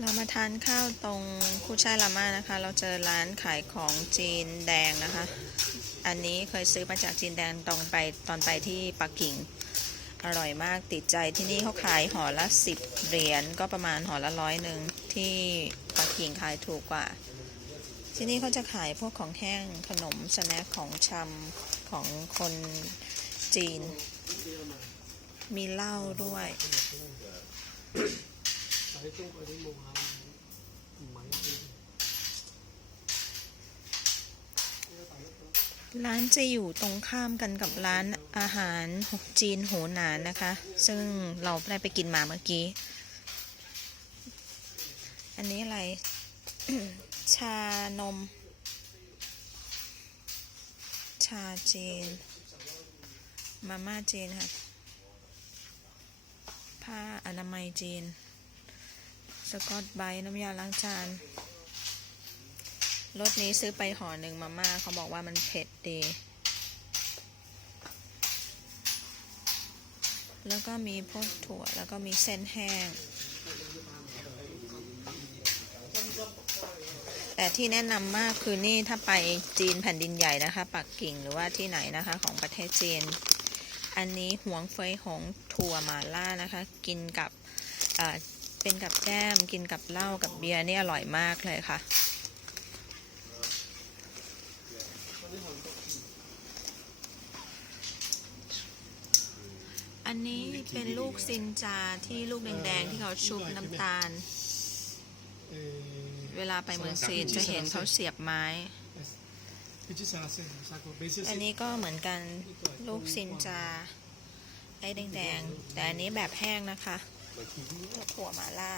เรามาทานข้าวตรงคู่ชายลาม่านะคะ เราเจอร้านขายของจีนแดงนะคะ อันนี้เคยซื้อมาจากจีนแดงตรงไปตอนไปที่ปักกิ่ง อร่อยมากติดใจที่นี่เขาขายห่อละสิบเหรียญก็ประมาณห่อละร้อยหนึ่งที่ปักกิ่งขายถูกกว่า ที่นี่เขาจะขายพวกของแห้งขนมสแน็คของชำของคนจีน มีเหล้าด้วย ร้านจะอยู่ตรงข้ามกันกับร้านอาหารจีนหูหนานนะคะ ซึ่งเราได้ไปกินมาเมื่อกี้ อันนี้อะไร ชานม ชาจีน มาม่าจีนค่ะ ผ้าอนามัยจีน สกอตไบน้ำยาล้างจานรถนี้ซื้อไปห่อหนึ่งมาม่าเขาบอกว่ามันเผ็ดดี แล้วก็มีพวกถั่วแล้วก็มีเส้นแห้ง แต่ที่แนะนำมากคือนี่ถ้าไปจีนแผ่นดินใหญ่นะคะ ปักกิ่งหรือว่าที่ไหนนะคะของประเทศจีน อันนี้หวงเฟยหงถั่วหมาล่านะคะ กินกับ เป็นกับแก้มกินกับเหล้ากับเบียร์นี่อร่อยมากเลยค่ะ อันนี้เป็นลูกซินจาที่ลูกแดงๆที่เขาชุบน้ำตาล เวลาไปเมืองจีนจะเห็นเขาเสียบไม้ อันนี้ก็เหมือนกันลูกซินจาไอ้แดงๆแต่อันนี้แบบแห้งนะคะ ถั่วมาล่า